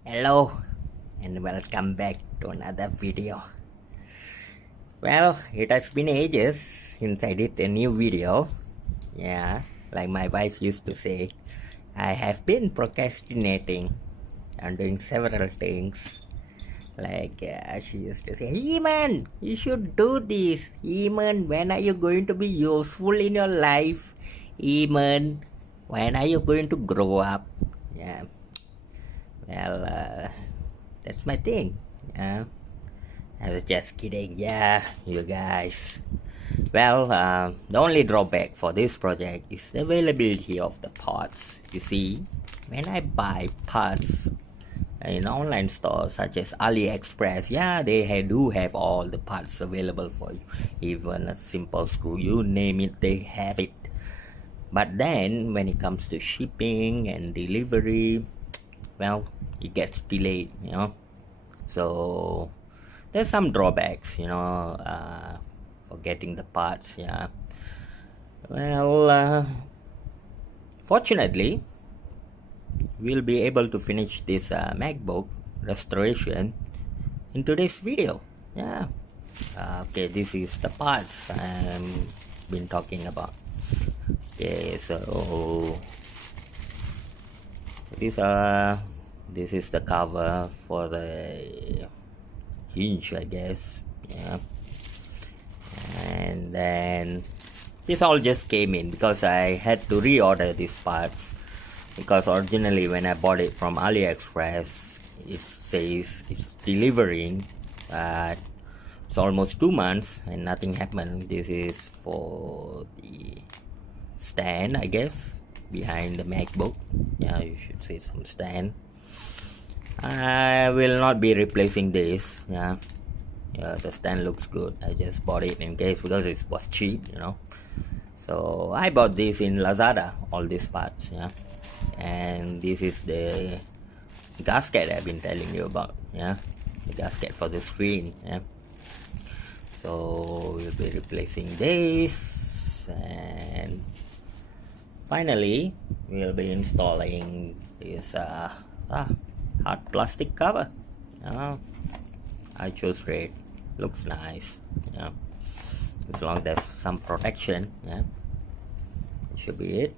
Hello and welcome back to another video. Well, it has been ages since I did a new video. Yeah, like my wife used to say, I have been procrastinating and doing several things. Like she used to say, Eamon, you should do this. Eamon, when are you going to be useful in your life? Eamon, when are you going to grow up? Yeah, well, that's my thing. Yeah. I was just kidding, yeah, you guys. Well, the only drawback for this project is the availability of the parts. You see, when I buy parts in online stores such as AliExpress, yeah, do have all the parts available for you. Even a simple screw, you name it, they have it. But then, when it comes to shipping and delivery, well, it gets delayed. So there's some drawbacks, for getting the parts. Yeah. Well, fortunately, we'll be able to finish this MacBook restoration in today's video. Yeah. Okay, this is the parts I'm been talking about. Okay, so this this is the cover for the hinge, I guess. Yeah. And then this all just came in because I had to reorder these parts, because originally when I bought it from AliExpress it says it's delivering, but it's almost 2 months and nothing happened. This is for the stand, I guess, behind the MacBook. Yeah, you should see some stand. I will not be replacing this. Yeah, the stand looks good. I just bought it in case because it was cheap. So I bought this in Lazada, all these parts. Yeah, and this is the gasket I've been telling you about. Yeah, the gasket for the screen. Yeah, so we'll be replacing this, and finally we'll be installing this hard plastic cover. uh, I chose red, looks nice. Yeah, as long as there's some protection. Yeah, it should be it.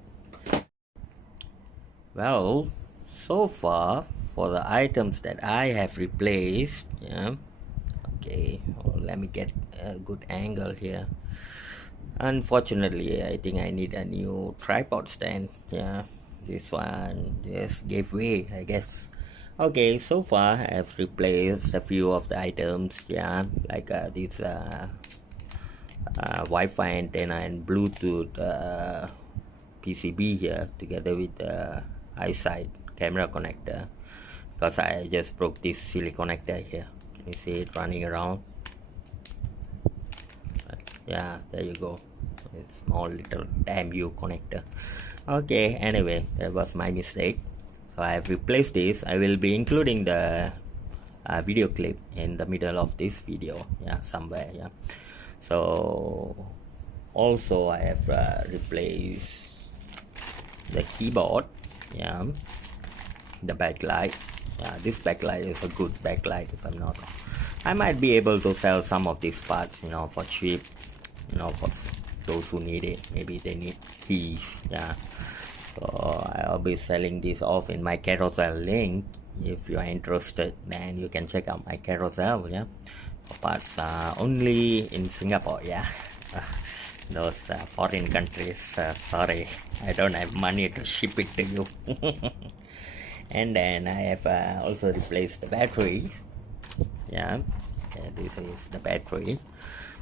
Well, so far for the items that I have replaced. Yeah, okay, well, let me get a good angle here. Unfortunately, I think I need a new tripod stand. Yeah, this one just gave way, I guess. Okay, so far I've replaced a few of the items. Yeah, like this Wi-Fi antenna and Bluetooth PCB here, together with the eyesight camera connector, because I just broke this silly connector here. Can you see it running around? Yeah, there you go. It's small little damn you connector. Okay, anyway, that was my mistake. So I have replaced this. I will be including the video clip in the middle of this video. Yeah, somewhere. Yeah. So also I have replaced the keyboard. Yeah, the backlight. Yeah, this backlight is a good backlight, if I'm not wrong. I might be able to sell some of these parts, for cheap, for those who need it. Maybe they need keys. Yeah, so I'll be selling this off in my carousel link. If you are interested, then you can check out my carousel. Yeah, for parts only in Singapore. Yeah. Those foreign countries, sorry, I don't have money to ship it to you. And then I have also replaced the battery. Yeah, this is the battery.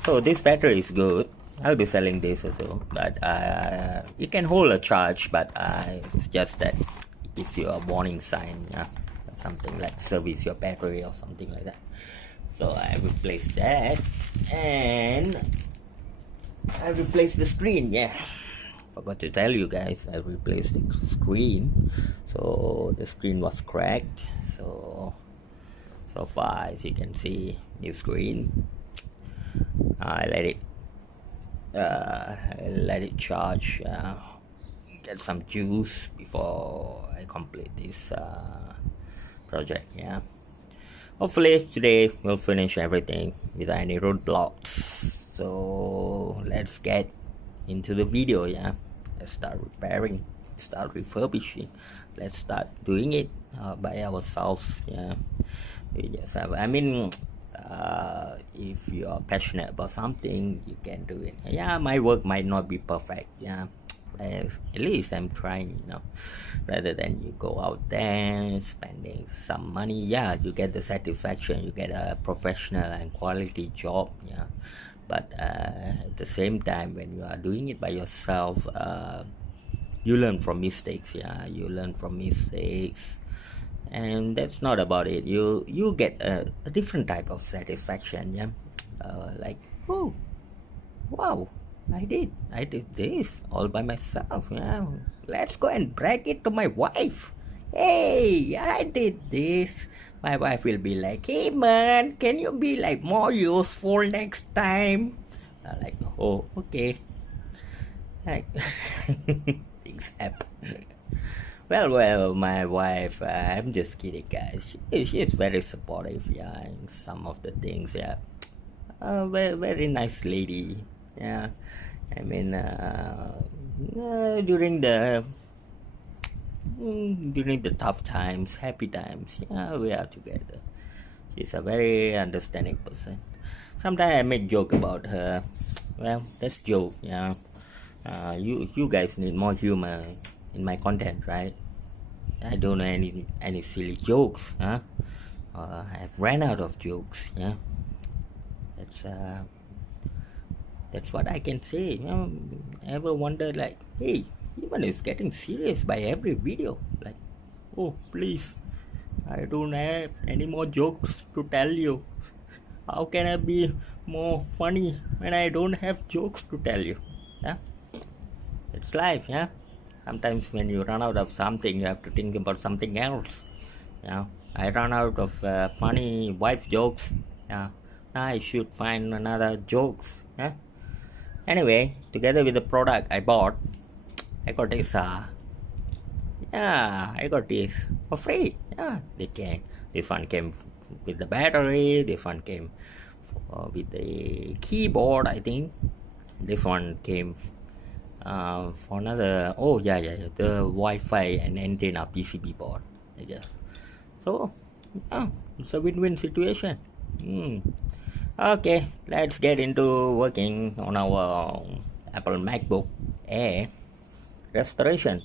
So this battery is good. I'll be selling this also, but it can hold a charge, but it's just that it gives you a warning sign. Yeah, something like service your battery or something like that. So I replaced that, and I replaced the screen. Yeah, forgot to tell you guys, I replaced the screen. So the screen was cracked. So far, as you can see, new screen. I let it charge, get some juice before I complete this project. Yeah, hopefully today we'll finish everything without any roadblocks. So let's get into the video. Yeah, let's start repairing, start refurbishing, let's start doing it by ourselves. Yeah, we just have, I mean, if you are passionate about something, you can do it. Yeah, my work might not be perfect. Yeah, at least I'm trying, rather than you go out there spending some money. Yeah, you get the satisfaction, you get a professional and quality job. Yeah, but at the same time, when you are doing it by yourself, you learn from mistakes. Yeah, you learn from mistakes, and that's not about it. You get a different type of satisfaction. Yeah, like, oh wow, I did this all by myself. Yeah, let's go and brag it to my wife. Hey, I did this. My wife will be like, hey man, can you be like more useful next time? Like, oh, okay. Like, things happen. Well, my wife, I'm just kidding, guys. She's very supportive, yeah, in some of the things, yeah. Very nice lady, yeah. I mean, during the tough times, happy times, yeah, we are together. She's a very understanding person. Sometimes I make joke about her. Well, that's joke, yeah. You guys need more humor in my content, right? I don't know any silly jokes, huh? I've ran out of jokes, yeah. That's uh, that's what I can say. Ever wonder like, hey, even is getting serious by every video. Like, oh please, I don't have any more jokes to tell you. How can I be more funny when I don't have jokes to tell you? Yeah, it's life. Yeah, sometimes when you run out of something, you have to think about something else. Yeah, I run out of funny wife jokes. Yeah, now I should find another jokes. Yeah. Anyway, together with the product I bought, I got this. I got this for free. Yeah, they came. This one came with the battery. This one came with the keyboard, I think. This one came for another. Oh yeah, the Wi-Fi and antenna PCB board. I guess. So, it's a win-win situation. Okay, let's get into working on our Apple MacBook Air restoration.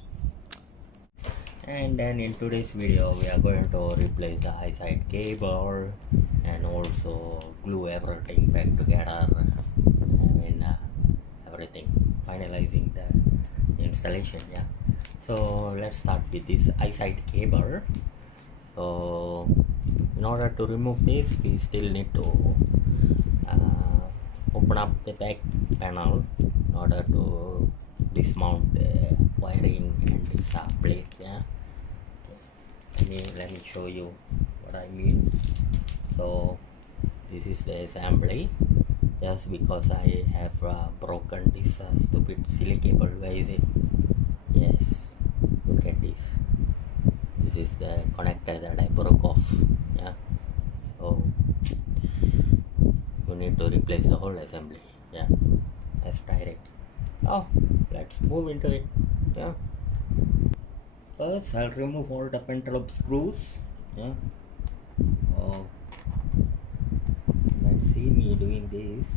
And then in today's video, we are going to replace the high side cable and also glue everything back together. I mean, everything, finalizing the installation. Yeah. So let's start with this high side cable. So in order to remove this, we still need to open up the back panel in order to dismount the wiring and this plate. Yeah, let me show you what I mean. So this is the assembly. Just because I have broken this stupid silly cable. Where is it? Yes, look at this. This is the connector that I broke off. Yeah, so you need to replace the whole assembly. Yeah, let's try it. So let's move into it. Yeah, first I'll remove all the pentalobe screws. Yeah, oh, let's see me doing this.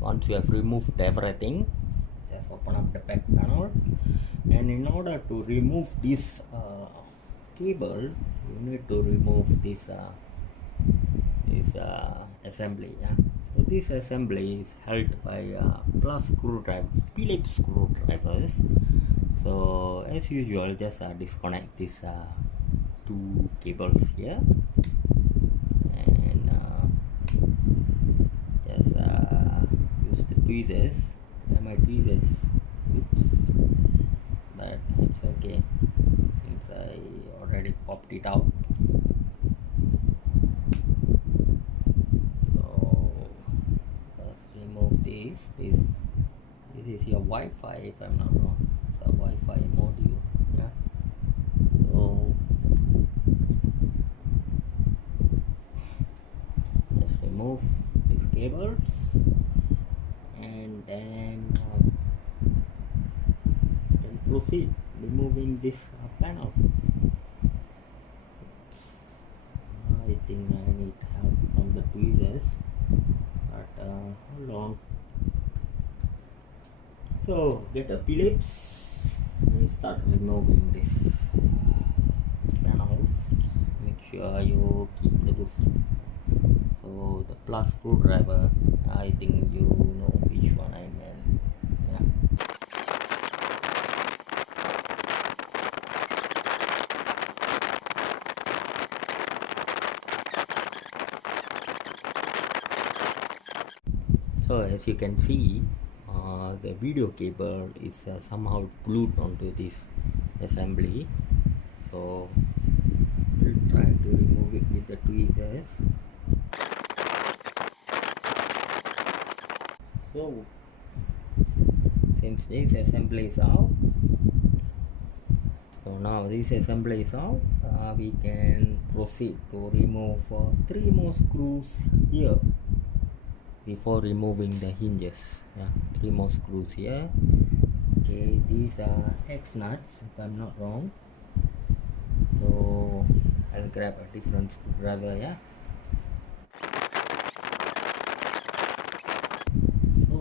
Once you have removed everything, just open up the back panel, and in order to remove this cable, you need to remove this assembly. Yeah, so this assembly is held by plus screwdriver, Phillips screwdrivers. So as usual, just disconnect these two cables here, and just use the tweezers. My tweezers, oops, but it's okay since I already popped it out. So this is your Wi-Fi, if I'm not wrong. It's a Wi-Fi module. Yeah. So just remove these cables, and then can proceed removing this panel. I think I need help from the tweezers, but hold on. So get a Phillips and start removing this panels. Make sure you keep the loose. So the plus screwdriver, I think you know which one I meant. Yeah. So as you can see, the video cable is somehow glued onto this assembly. So we'll try to remove it with the tweezers. So since this assembly is out, so now this assembly is out, we can proceed to remove 3 more screws here before removing the hinges. Yeah, 3 more screws here. Okay, these are X nuts, if I'm not wrong. So I'll grab a different screwdriver. Yeah. So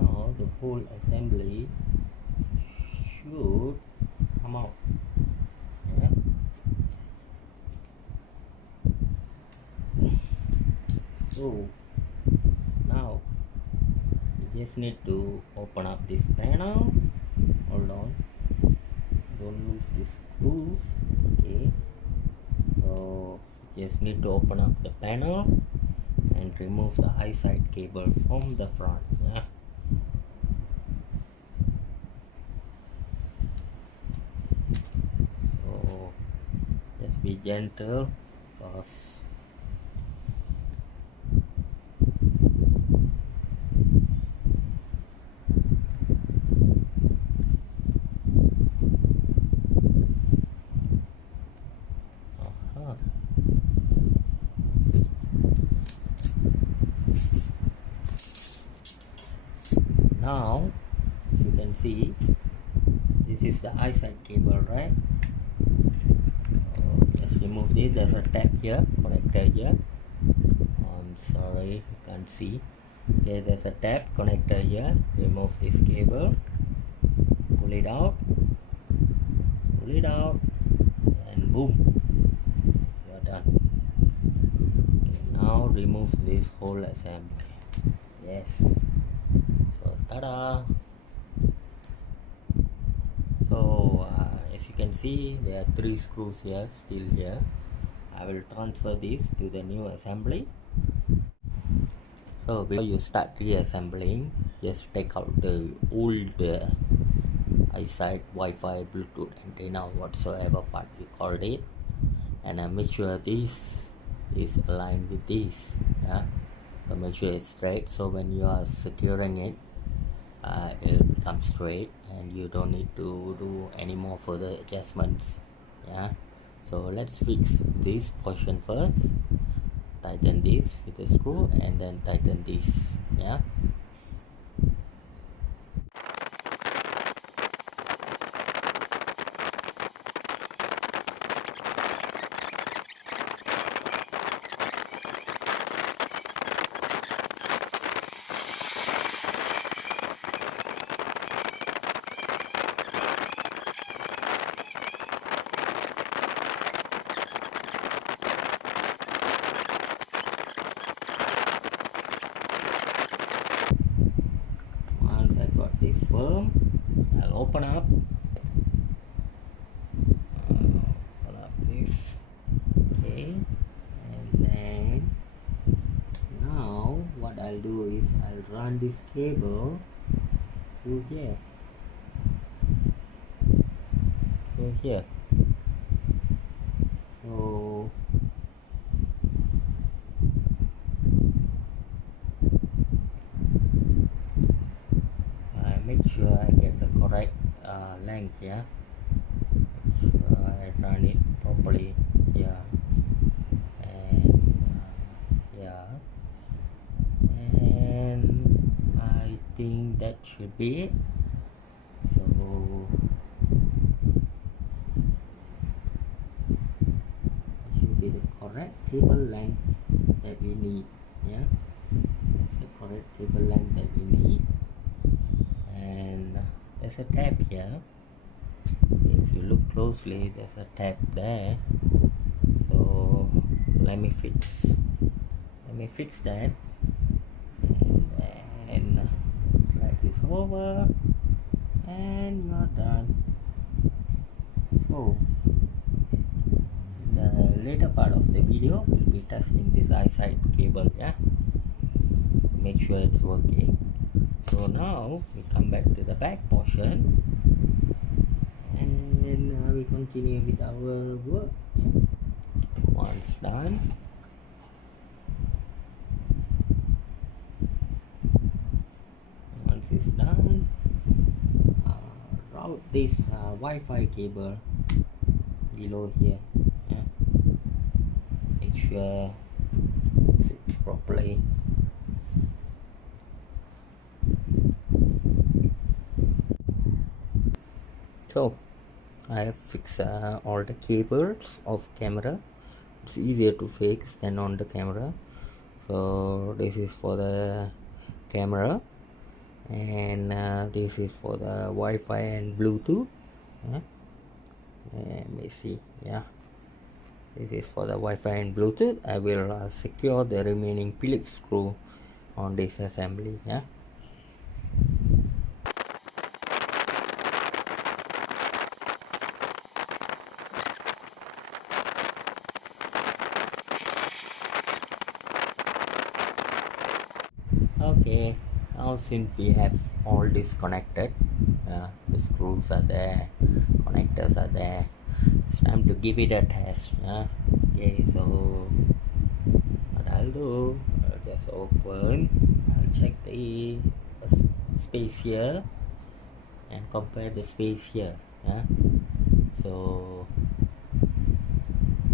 now the whole assembly should come out. Yeah. So now you just need to open up this panel. Hold on, don't lose these screws. Okay, so you just need to open up the panel and remove the high side cable from the front. Yeah. So just be gentle, because now you can see this is the high side cable, right? Just remove this. There's a tab here, connector here. I'm sorry, you can't see. Okay, there's a tab connector here. Remove this cable, pull it out, and boom, you're done. Okay, now remove this whole assembly. Yes. So ta-da! So as you can see, there are 3 screws here, still here. I will transfer this to the new assembly. So before you start reassembling, just take out the old eyesight, Wi-Fi, Bluetooth antenna, whatsoever part you called it, and make sure this is aligned with this. Yeah, so make sure it's straight, so when you are securing it, it will become straight and you don't need to do any more further adjustments. Yeah, so let's fix this portion first. Tighten this with a screw and then tighten this. Yeah. Firm, I'll open up this. Okay, and then now what I'll do is I'll run this cable through here, so length. Yeah, I run it properly. Yeah, and yeah, and I think that should be it. So it should be the correct cable length that we need. Yeah, that's the correct cable length that we need. And there's a tab here. If you look closely, there's a tab there. So let me fix that, and then slide this over, and you're done. So the later part of the video will be testing this eyesight cable. Yeah, make sure it's working. So now we come back to the back portion, and we continue with our work. Yeah. Once done, it's done, route this Wi-Fi cable below here. Yeah. Make sure it fits properly. So I have fixed all the cables of camera. It's easier to fix than on the camera. So this is for the camera, and this is for the Wi-Fi and Bluetooth. Yeah. Let me see. Yeah, this is for the Wi-Fi and Bluetooth. I will secure the remaining Phillips screw on this assembly. Yeah. Okay, now since we have all this connected, the screws are there, connectors are there, it's time to give it a test. Okay, so what I'll do, I'll just open, I'll check the space here and compare the space here. So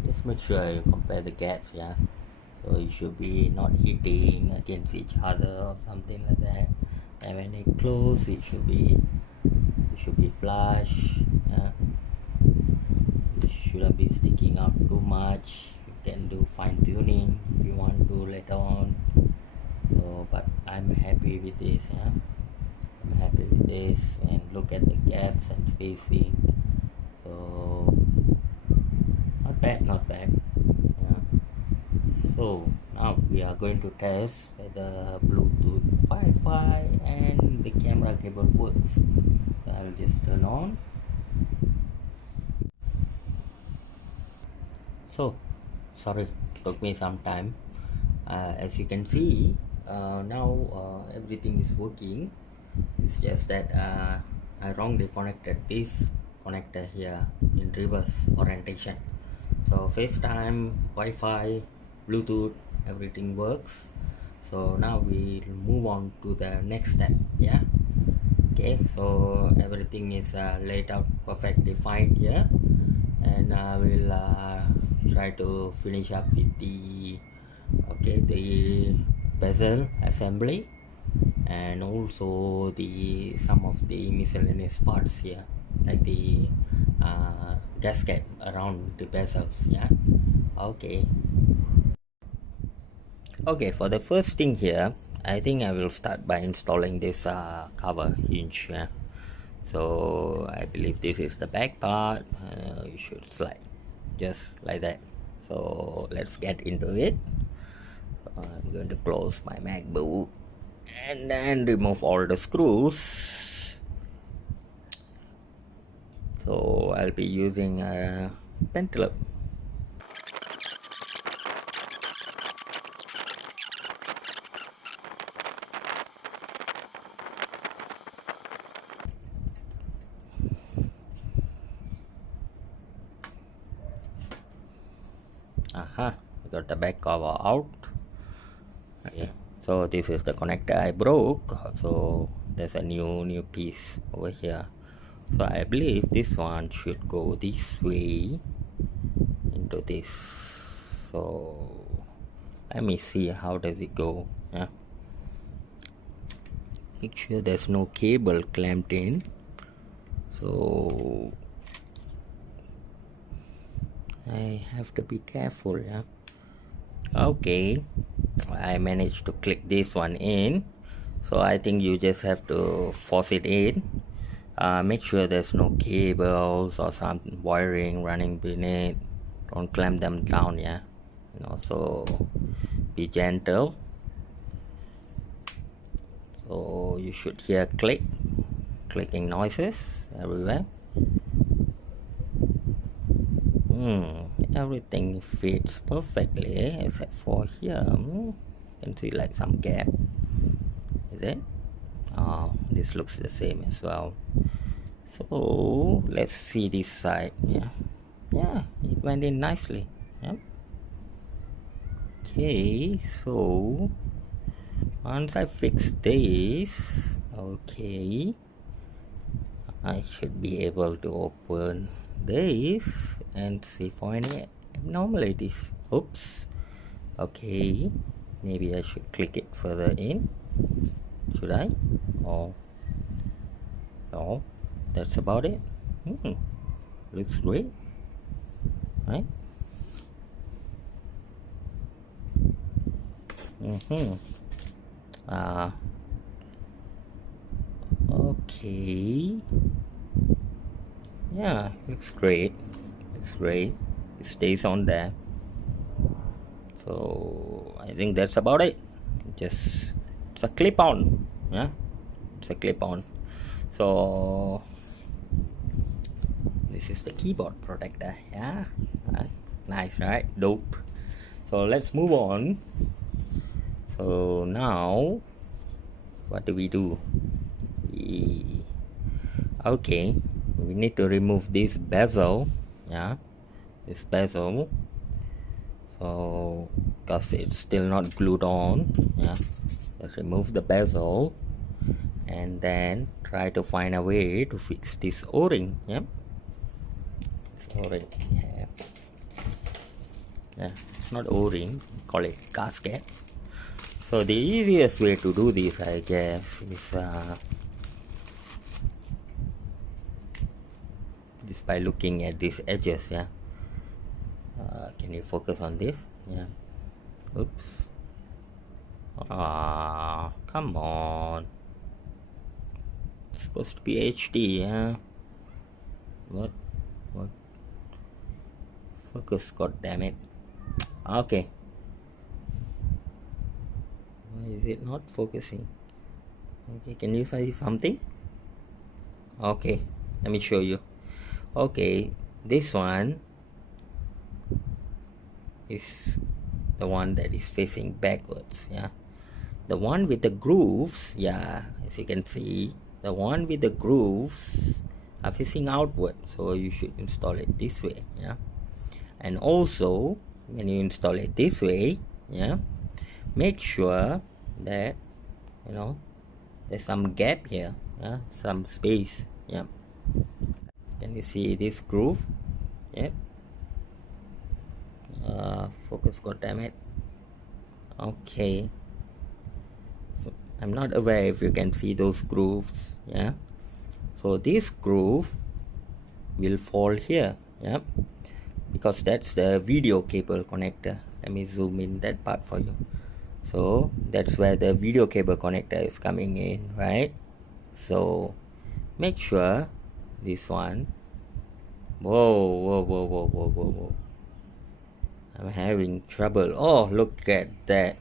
just make sure you compare the gaps. So it should be not hitting against each other or something like that, and when it close, it should be flush. It shouldn't be sticking out too much. You can do fine tuning if you want to later on. So but I'm happy with this. I'm happy with this, and look at the gaps and spacing. So not bad. So now we are going to test whether Bluetooth, Wi-Fi and the camera cable works. So I'll just turn on. So sorry, took me some time. As you can see, now everything is working. It's just that I wrongly connected this connector here in reverse orientation. So FaceTime, Wi-Fi, Bluetooth, everything works. So now we'll move on to the next step. Okay, so everything is laid out perfectly fine here, and we'll try to finish up with the bezel assembly, and also some of the miscellaneous parts here, like the gasket around the bezels. Okay, for the first thing here, I think I will start by installing this cover hinge. So I believe this is the back part. You should slide just like that. So let's get into it. I'm going to close my MacBook and then remove all the screws. So I'll be using a pendulum. I got the back cover out. Okay, so this is the connector I broke. So there's a new piece over here So I believe this one should go this way into this. So let me see how does it go. Yeah. Make sure there's no cable clamped in. So I have to be careful. Yeah. Okay, I managed to click this one in. So I think you just have to force it in. Make sure there's no cables or some wiring running beneath. Don't clamp them down, yeah. And also be gentle. So you should hear clicking noises everywhere. Everything fits perfectly except for here. You can see like some gap. Is it? This looks the same as well. So let's see this side. Yeah, it went in nicely. Yep. Okay, so once I fix this, okay, I should be able to open this and see for any abnormalities. Oops. Okay, maybe I should click it further in. Should I? Or no? That's about it. Looks great, right? Okay. Yeah, looks great. Looks great. It stays on there. So I think that's about it. Just it's a clip on. Yeah, it's a clip on. So this is the keyboard protector. Yeah, right. Nice, right? Dope. So let's move on. So now what do? Okay, we need to remove this bezel. Yeah, this bezel. So because it's still not glued on. Yeah, let's remove the bezel and then try to find a way to fix this o-ring. Yeah, this o-ring. Yeah, it's not o-ring, call it gasket. So the easiest way to do this, I guess, is by looking at these edges. Yeah, can you focus on this? Yeah. Oops. Come on. It's supposed to be HD. Yeah. What? Focus, god damn it. Okay. Why is it not focusing? Okay, can you say something? Okay, let me show you. Okay, this one is the one that is facing backwards. Yeah, the one with the grooves, yeah, as you can see, the one with the grooves are facing outward, so you should install it this way. Yeah, and also when you install it this way, yeah, make sure that there's some gap here. Yeah, some space. Yeah, can you see this groove? Yeah. Focus, god damn it. Okay, so I'm not aware if you can see those grooves. Yeah, so this groove will fall here. Yeah, because that's the video cable connector. Let me zoom in that part for you. So that's where the video cable connector is coming in, right? So make sure this one. Whoa. I'm having trouble. Oh, look at that.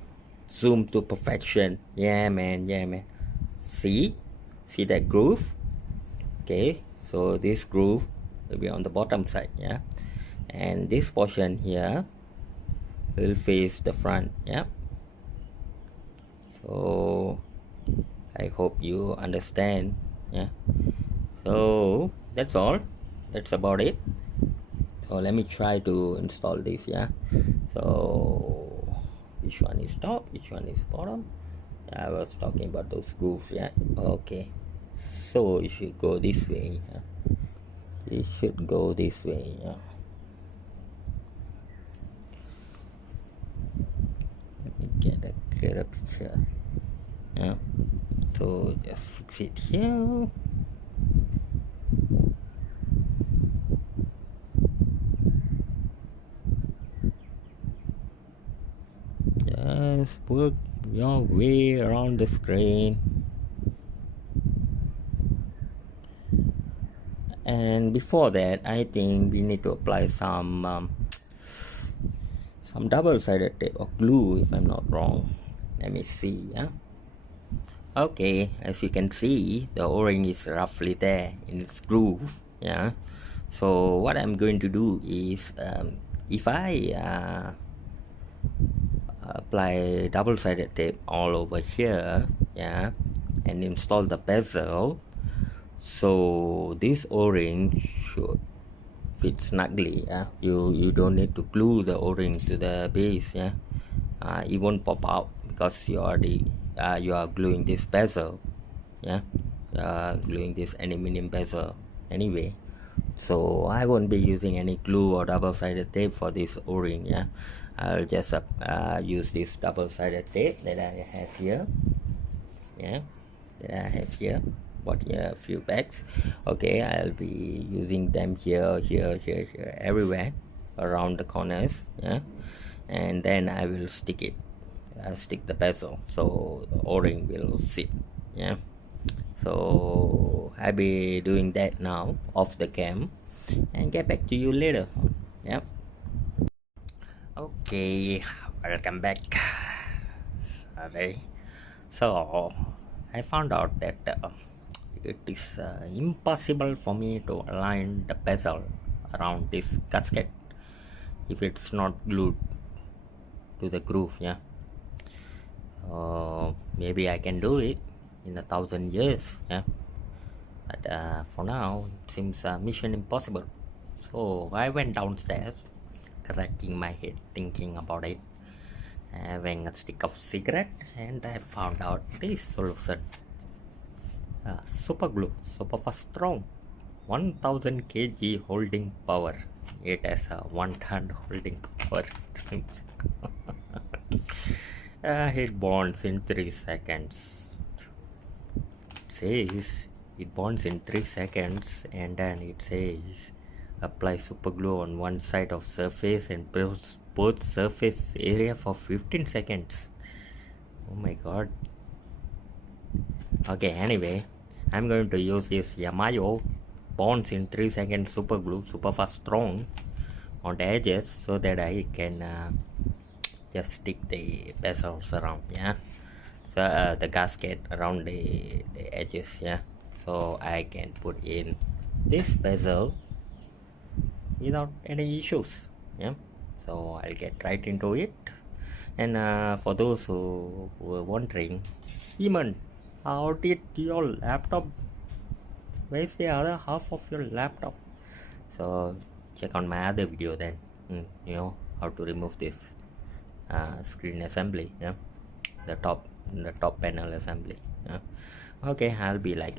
Zoom to perfection. Yeah, man. See that groove? Okay, so this groove will be on the bottom side. Yeah, and this portion here will face the front. Yeah, so I hope you understand. Yeah, so that's all. That's about it. So let me try to install this. Yeah, so which one is top, which one is bottom? Yeah, I was talking about those grooves. Yeah, okay. So it should go this way. It should go this way. Let me get a clearer picture. Yeah. So just fix it here. Just work your way around the screen. And before that, I think we need to apply some double-sided tape or glue, if I'm not wrong. Let me see. Yeah. Okay, as you can see, the o-ring is roughly there in its groove. Yeah. So what I'm going to do is, if I apply double-sided tape all over here, yeah, and install the bezel, so this o-ring should fit snugly. Yeah, you don't need to glue the o-ring to the base. Yeah, it won't pop out because you are gluing this bezel. Yeah, gluing this aluminium bezel anyway. So I won't be using any glue or double-sided tape for this o-ring. Yeah, I'll just use this double-sided tape that I have here. Yeah, that I have here. Bought here a few bags. Okay, I'll be using them here, everywhere around the corners. Yeah, and then I will stick it. Stick the bezel so the o-ring will sit. Yeah, so I'll be doing that now off the cam and get back to you later. Yeah. Okay, welcome back. Sorry. So I found out that it is impossible for me to align the bezel around this gasket if it's not glued to the groove. Yeah. Maybe I can do it in 1,000 years. Yeah. But for now, it seems mission impossible. So I went downstairs, cracking my head, thinking about it, having a stick of cigarette, and I found out this solution. Super glue, super fast strong, 1000 kg holding power. It has a 1 ton holding power. It bonds in 3 seconds. It says it bonds in 3 seconds, and then it says apply super glue on one side of surface and both surface area for 15 seconds. Oh my god. Okay, anyway, I'm going to use this Yamayo bonds in 3 seconds super glue, super fast strong, on the edges so that I can just stick the bezels around. Yeah, so the gasket around the edges. Yeah, so I can put in this bezel without any issues. Yeah, so I'll get right into it. And for those who were wondering, Eamon, how did your laptop, where's the other half of your laptop? So check on my other video then. You know how to remove this screen assembly. Yeah, the top panel assembly. Yeah. Okay, I'll be like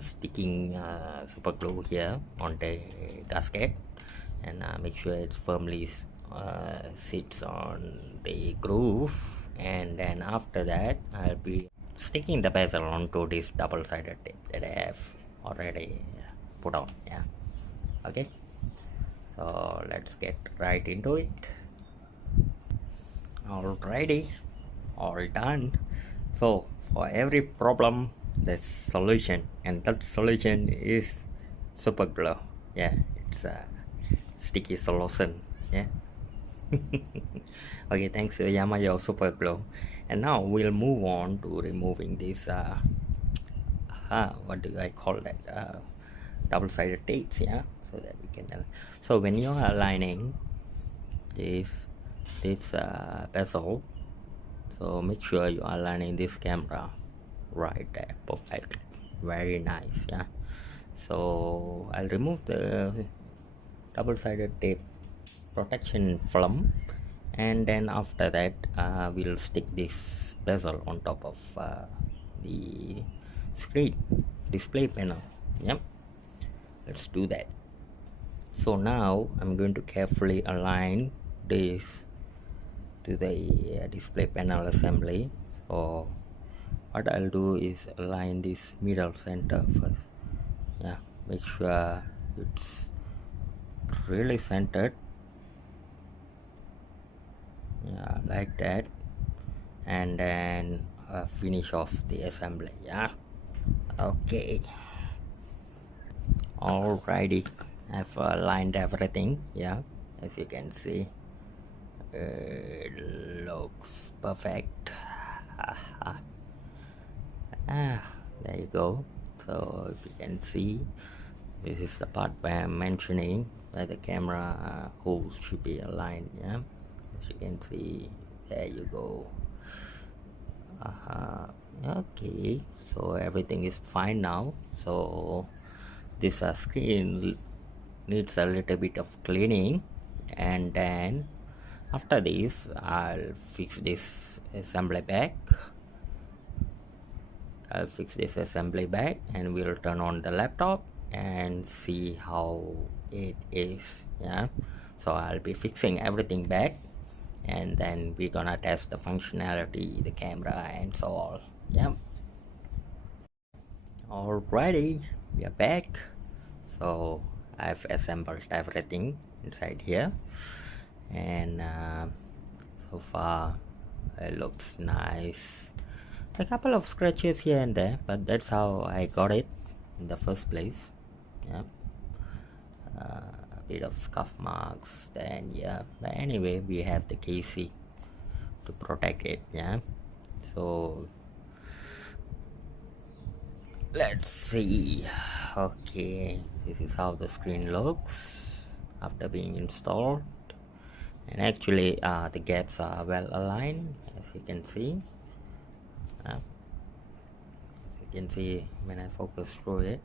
sticking super glue here on the gasket, and make sure it firmly sits on the groove, and then after that I'll be sticking the bezel onto this double-sided tape that I have already put on. Yeah. Okay, so let's get right into it. Alrighty, all done. So for every problem there's solution, and that solution is super glue. Yeah, it's a sticky solution. Yeah. Okay, thanks Yamayo super glue. And now we'll move on to removing this what do I call that, double-sided tapes. Yeah, so that we can so when you're aligning this bezel, so make sure you are aligning this camera right there, perfect, very nice. Yeah, so I'll remove the double-sided tape protection film, and then after that we'll stick this bezel on top of the screen. display panel. Yep, let's do that. So now I'm going to carefully align this to the display panel assembly. So what I'll do is align this middle center first. Yeah, make sure it's really centered. Yeah, like that. And then finish off the assembly. Yeah, okay. Alrighty, I've aligned everything. Yeah, as you can see, it looks perfect. There you go. So if you can see, this is the part where I'm mentioning where the camera holes should be aligned. Yeah, as you can see, there you go. Okay, so everything is fine now. So this screen needs a little bit of cleaning, and then after this I'll fix this assembly back. And we'll turn on the laptop and see how it is. Yeah, so I'll be fixing everything back, and then we're gonna test the functionality, the camera, and so on. Yeah. Alrighty, we are back. So I've assembled everything inside here, and so far it looks nice. A couple of scratches here and there, but that's how I got it in the first place. Yeah, a bit of scuff marks. Then yeah, but anyway, we have the casing to protect it. Yeah, so let's see. Okay, this is how the screen looks after being installed, and actually the gaps are well aligned, as you can see. As you can see when I focus through it,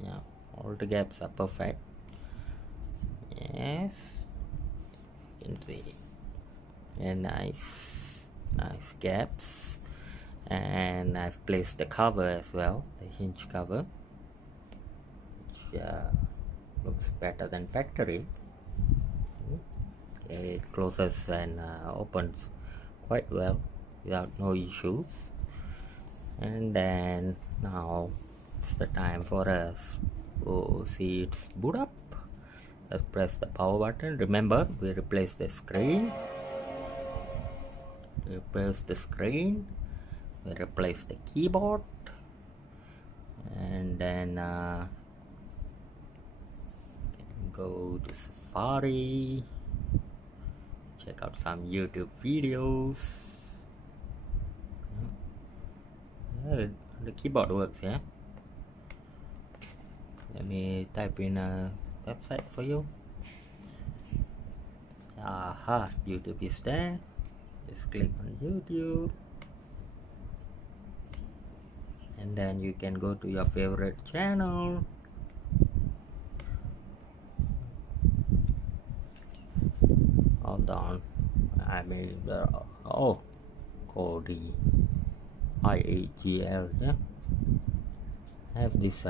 yeah, all the gaps are perfect. Yes, you can see, and nice gaps. And I've placed the cover as well, the hinge cover, which looks better than factory. Okay, it closes and opens quite well without no issues. And then now it's the time for us to see its boot up. Let's press the power button. Remember, we replace the screen, we replace the keyboard, and then go to Safari, check out some YouTube videos. Yeah, the keyboard works. Yeah, let me type in a website for you. Aha, YouTube is there. Just click on YouTube, and then you can go to your favorite channel. Hold on, I mean Cody IAGL. Yeah, I have this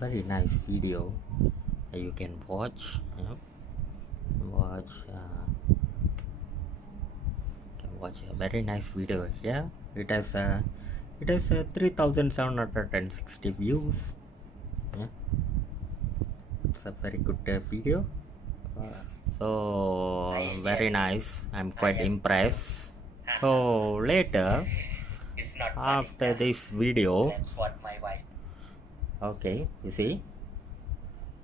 very nice video that you can watch. Yeah, watch a very nice video here. It has 3,760 views. Yeah, it's a very good video. So very nice. I'm quite impressed. So later, after this video, okay, you see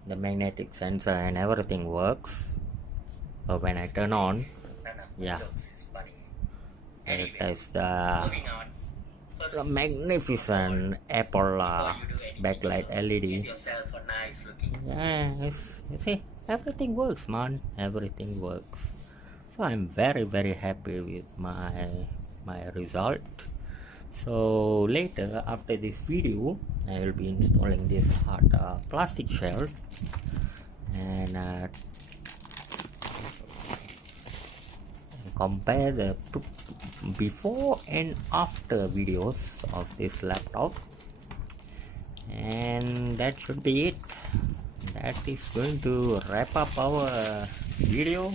the magnetic sensor and everything works. So when I turn on, yeah, it is the magnificent Apple backlight LED. Yes, you see, everything works, man. Everything works. So I'm very happy with my result. So later, after this video, I will be installing this hard plastic shell, and compare the before and after videos of this laptop. And that should be it. That is going to wrap up our video.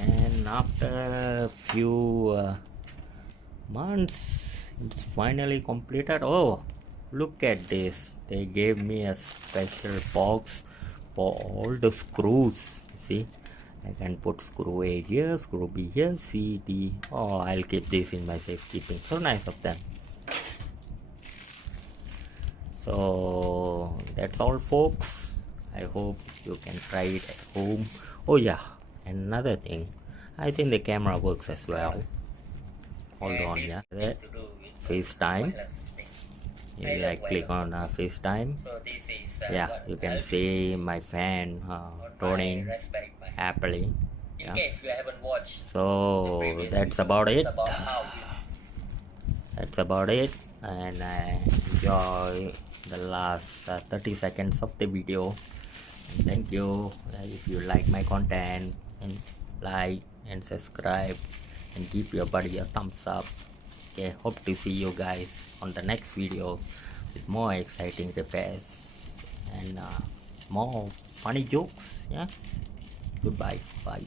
And after a few months, it's finally completed. Oh, look at this. They gave me a special box for all the screws. See, I can put screw A here, screw B here, C, D. Oh, I'll keep this in my safekeeping. So nice of them. So that's all, folks. I hope you can try it at home. Oh yeah, another thing, I think the camera works as well. Hold on, yeah, that FaceTime. Maybe I click on FaceTime. Yeah, you can see my fan turning happily. Yeah. So that's about it. That's about it. And I enjoy the last 30 seconds of the video. And thank you. If you like my content, and like and subscribe and give your buddy a thumbs up. Okay, hope to see you guys on the next video with more exciting repairs and more funny jokes. Yeah, goodbye, bye.